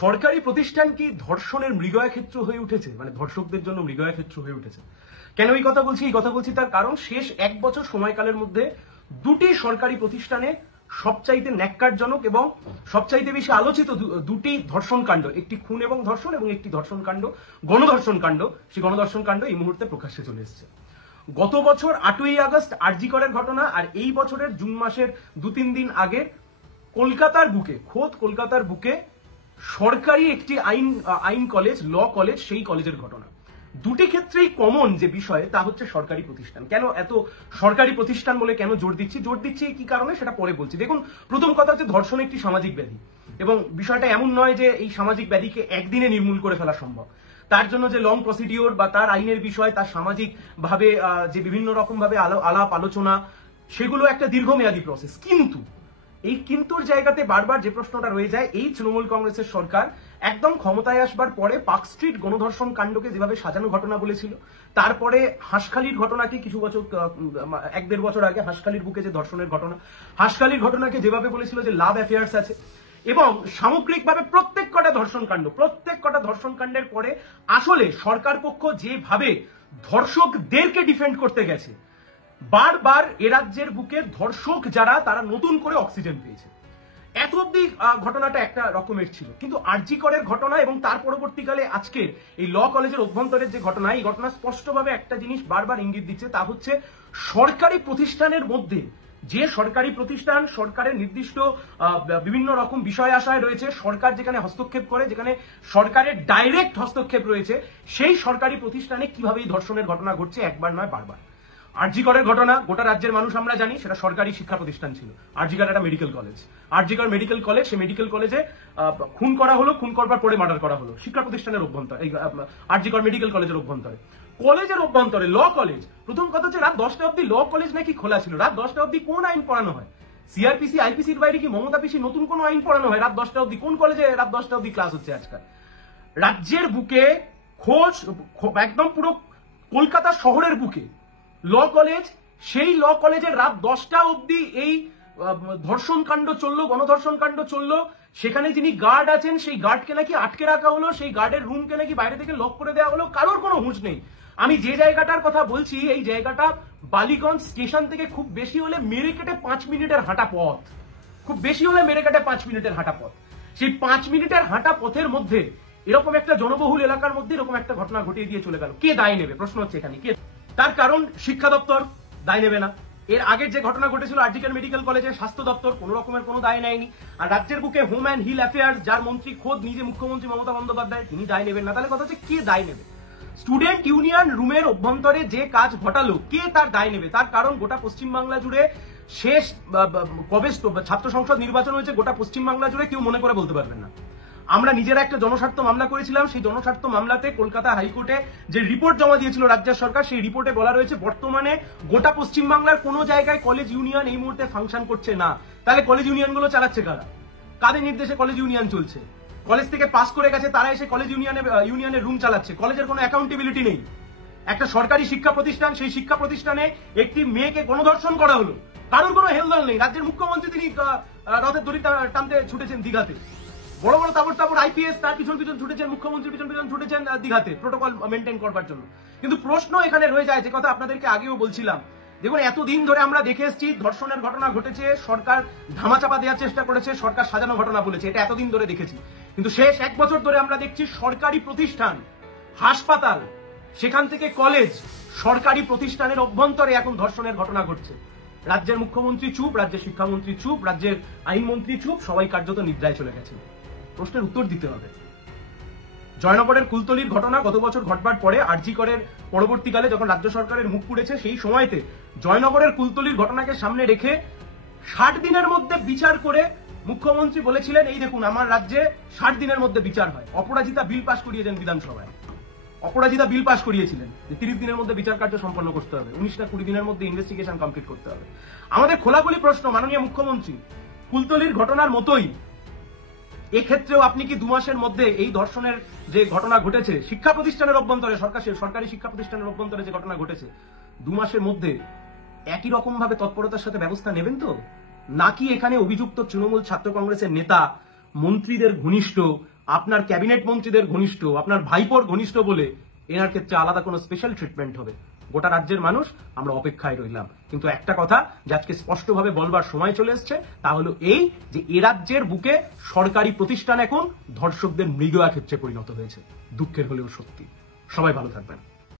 সরকারি প্রতিষ্ঠান কি ধর্ষণের মৃগয়া ক্ষেত্র হয়ে উঠেছে, মানে ধর্ষকদের জন্য মৃগয়া ক্ষেত্র হয়ে উঠেছে? কেন এই কথা বলছি? এই কথা বলছি তার কারণ শেষ 1 বছর সময়কালের মধ্যে দুটি সরকারি প্রতিষ্ঠানে সবচাইতে ন্যাক্কারজনক এবং সবচাইতে বেশি আলোচিত দুটি ধর্ষণ কাণ্ড, একটি খুন এবং ধর্ষণ এবং একটি ধর্ষণ কাণ্ড, গণধর্ষণ কাণ্ড, সেই গণধর্ষণ কাণ্ড এই মুহূর্তে প্রকাশ্যে চলে এসেছে। গত বছর 8ই আগস্ট আরজি করের ঘটনা, আর এই বছরের জুন মাসের 2-3 দিন আগে কলকাতার বুকে, খোদ কলকাতার বুকে সরকারি একটি আইন কলেজ, ল কলেজ, সেই কলেজের ঘটনা। দুটি ক্ষেত্রেই কমন যে বিষয় তা হচ্ছে সরকারি প্রতিষ্ঠান। কেন এত সরকারি প্রতিষ্ঠান বলে কেন জোর দিচ্ছি কি কারণে সেটা পরে বলছি। দেখুন, প্রথম কথা হচ্ছে ধর্ষণ একটি সামাজিক ব্যাধি এবং বিষয়টা এমন নয় যে এই সামাজিক ব্যাধিকে একদিনে নির্মূল করে ফেলা সম্ভব। তার জন্য যে লং প্রসিডিওর বা তার আইনের বিষয়, তার সামাজিক ভাবে যে বিভিন্ন রকম ভাবে আলাপ আলোচনা, সেগুলো একটা দীর্ঘমেয়াদী প্রসেস। কিন্তু এই কিন্তুর জায়গাতে বারবার যে প্রশ্নটা রয়ে যায়, এই তৃণমূল কংগ্রেসের সরকার একদম ক্ষমতায় আসবার পরে পার্ক স্ট্রিট গণধর্ষণ কাণ্ডকে যেভাবে সাজানো ঘটনা বলেছিল, তারপরে হাঁসখালির ঘটনাকে কিছু বছর 1-1.5 বছর আগে হাঁসখালির বুকে যে ধর্ষণের ঘটনা, হাঁসখালির ঘটনাকে যেভাবে বলেছিল যে লাভ অ্যাফেয়ার্স আছে, এবং সামগ্রিকভাবে প্রত্যেক কটা ধর্ষণ কাণ্ডের পরে আসলে সরকার পক্ষ যেভাবে ধর্ষকদেরকে ডিফেন্ড করতে গেছে, বারবার এ রাজ্যের বুকে ধর্ষক যারা তারা নতুন করে অক্সিজেন পেয়েছে। এত অব্দি ঘটনাটা একটা রকমের ছিল, কিন্তু আরজি করের ঘটনা এবং তার পরবর্তীকালে আজকের এই ল কলেজের অভ্যন্তরের যে ঘটনা, এই ঘটনা স্পষ্টভাবে একটা জিনিস বারবার ইঙ্গিত দিচ্ছে, তা হচ্ছে সরকারি প্রতিষ্ঠানের মধ্যে যে সরকারি প্রতিষ্ঠান সরকারের নির্দিষ্ট বিভিন্ন রকম বিষয় আশায় রয়েছে, সরকার যেখানে হস্তক্ষেপ করে, যেখানে সরকারের ডাইরেক্ট হস্তক্ষেপ রয়েছে, সেই সরকারি প্রতিষ্ঠানে কিভাবে এই ধর্ষণের ঘটনা ঘটছে একবার নয় বারবার। আরজি করের ঘটনা গোটা রাজ্যের মানুষ আমরা জানি, সেটা সরকারি শিক্ষা প্রতিষ্ঠান ছিল। আরজি কর একটা মেডিকেল কলেজ, আরজি কর মেডিকেল কলেজ, সেই মেডিকেল কলেজে খুন করা হলো, খুন করবার পরে মার্ডার করা হলো শিক্ষা প্রতিষ্ঠানের অভ্যন্তরে, এই আরজি কর মেডিকেল কলেজের অভ্যন্তরে। কলেজের অভ্যন্তরে ল কলেজ, প্রথম কথা হচ্ছে রাত 10টা অব্দি ল কলেজ নাকি খোলা ছিল। রাত 10টা অব্দি কোন আইন পড়ানো হয়? সিআরপিসি আইপিসির বাইরে কি মমতা পিসি নতুন কোন আইন পড়ানো হয় রাত 10টা অব্দি? কোন কলেজে রাত 10টা অব্দি ক্লাস হচ্ছে আজকাল? রাজ্যের বুকে খোঁজ, একদম পুরো কলকাতা শহরের বুকে ল কলেজ, সেই ল কলেজের রাত 10টা অব্দি এই ধর্ষণ কাণ্ড চললো, গণধর্ষণ কাণ্ড চললো। সেখানে যিনি গার্ড আছেন, সেই গার্ডকে নাকি আটকে রাখা হলো, সেই গার্ডের রুমকে নাকি বাইরে থেকে লক করে দেওয়া হলো, কারোর কোনো হুঁশ নেই। আমি যে জায়গাটার কথা বলছি, এই জায়গাটা বালিগঞ্জ স্টেশন থেকে খুব বেশি হলে মেরে কেটে 5 মিনিটের হাঁটা পথ, খুব বেশি হলে মেরে কেটে 5 মিনিটের হাঁটা পথ। সেই 5 মিনিটের হাঁটা পথের মধ্যে এরকম একটা জনবহুল এলাকার মধ্যে এরকম একটা ঘটনা ঘটিয়ে দিয়ে চলে গেল। কে দায় নেবে? প্রশ্ন হচ্ছে এখানে কে? তার কারণ শিক্ষা দপ্তর দায় নেবে না। এর আগের যে ঘটনা ঘটেছিল আরজি কর মেডিকেল কলেজে, স্বাস্থ্য দপ্তর কোনো রকমের কোনো দায় নেয়নি। আর রাজ্যের বুকে হোম অ্যান্ড হিল অ্যাফেয়ার্স, যার মন্ত্রী খোদ নিজে মুখ্যমন্ত্রী মমতা বন্দ্যোপাধ্যায়, তিনি দায় নেবেন না। তাহলে কথা হচ্ছে কে দায় নেবে? স্টুডেন্ট ইউনিয়ন রুমের অভ্যন্তরে যে কাজ ঘটালো, কে তার দায় নেবে? তার কারণ গোটা পশ্চিমবাংলা জুড়ে শেষ কবে ছাত্র সংসদ নির্বাচন হয়েছে, গোটা পশ্চিমবাংলা জুড়ে কেউ মনে করে বলতে পারবেন না। আমরা নিজেরা একটা জনস্বার্থ মামলা করেছিলাম, সেই জনস্বার্থ মামলাতে কলকাতা হাইকোর্টে যে রিপোর্ট জমা দিয়েছিল রাজ্য সরকার, সেই রিপোর্টে বলা রয়েছে বর্তমানে গোটা পশ্চিমবাংলার কোনো জায়গায় কলেজ ইউনিয়ন এই মুহূর্তে ফাংশন করছে না। তাহলে কলেজ ইউনিয়নগুলো চালাচ্ছে কারা? কাদের নির্দেশে কলেজ ইউনিয়ন চলছে? কলেজ থেকে পাস করে গেছে তারা এসে কলেজ ইউনিয়নের রুম চালাচ্ছে। কলেজের কোনো অ্যাকাউন্টেবিলিটি নেই। একটা সরকারি শিক্ষা প্রতিষ্ঠান, সেই শিক্ষা প্রতিষ্ঠানে একটি মেয়েকে গণধর্ষণ করা হলো, কারোর কোনো হেলদোল নেই। রাজ্যের মুখ্যমন্ত্রী তিনি রথের দড়ি টানতে ছুটেছেন দীঘাতে, বড় বড় তাবড় আইপিএস তার পিছন ছুটেছেন, মুখ্যমন্ত্রীর পিছন ছুটেছেন দীঘাতে প্রোটোকল মেনটেন করবার জন্য। কিন্তু প্রশ্ন এখানে রয়ে যায়, যে কথা আপনাদেরকে আগেও বলছিলাম, দেখুন এতদিন ধরে আমরা দেখে এসেছি ধর্ষণের ঘটনা ঘটেছে, সরকার ধামাচাপা দেওয়ার চেষ্টা করেছে, সরকার সাজানো ঘটনা বলেছে, এটা এতদিন ধরে দেখেছি। কিন্তু শেষ 1 বছর ধরে আমরা দেখছি সরকারি প্রতিষ্ঠান, হাসপাতাল, সেখান থেকে কলেজ, সরকারি প্রতিষ্ঠানের অভ্যন্তরে এখন ধর্ষণের ঘটনা ঘটছে। রাজ্যের মুখ্যমন্ত্রী চুপ, রাজ্যের শিক্ষামন্ত্রী চুপ, রাজ্যের আইনমন্ত্রী চুপ, সবাই কার্যত নিদ্রায় চলে গেছে। প্রশ্নের উত্তর দিতে হবে। জয়নগরের কুলতলির ঘটনা গত বছর ঘটবার পরে, আরজি করের পরবর্তীকালে যখন রাজ্য সরকারের মুখ পুড়েছে, সেই সময়তে জয়নগরের কুলতলির ঘটনাকে সামনে রেখে 60 দিনের মধ্যে বিচার করে মুখ্যমন্ত্রী বলেছিলেন, এই দেখুন আমার রাজ্যে 60 দিনের মধ্যে বিচার হয়। অপরাজিতা বিল পাস করিয়েছেন বিধানসভায়, অপরাজিতা বিল পাস করিয়েছিলেন যে 30 দিনের মধ্যে বিচার কার্য সম্পন্ন করতে হবে, 19 না 20 দিনের মধ্যে ইনভেস্টিগেশন কমপ্লিট করতে হবে। আমাদের খোলাখুলি প্রশ্ন, মাননীয় মুখ্যমন্ত্রী, কুলতলির ঘটনার মতোই এক্ষেত্রেও আপনি কি 2 মাসের মধ্যে এই ধর্ষণের যে ঘটনা ঘটেছে শিক্ষা প্রতিষ্ঠানের অভ্যন্তরে, সরকারি শিক্ষা প্রতিষ্ঠানের অভ্যন্তরে যে ঘটনা ঘটেছে, 2 মাসের মধ্যে একই রকম ভাবে তৎপরতার সাথে ব্যবস্থা নেবেন তো? নাকি এখানে অভিযুক্ত তৃণমূল ছাত্র কংগ্রেসের নেতা, মন্ত্রীদের ঘনিষ্ঠ, আপনার ক্যাবিনেট মন্ত্রীদের ঘনিষ্ঠ, আপনার ভাইপোর ঘনিষ্ঠ বলে এনার ক্ষেত্রে আলাদা কোনো স্পেশাল ট্রিটমেন্ট হবে। গোটা রাজ্যের মানুষ আমরা অপেক্ষায় রইলাম। কিন্তু একটা কথা যে আজকে স্পষ্টভাবে বলবার সময় চলে এসছে, তা হলো এই যে এ রাজ্যের বুকে সরকারি প্রতিষ্ঠান এখন ধর্ষকদের মৃগয়া ক্ষেত্রে পরিণত হয়েছে। দুঃখের হলেও সত্যি। সবাই ভালো থাকবেন।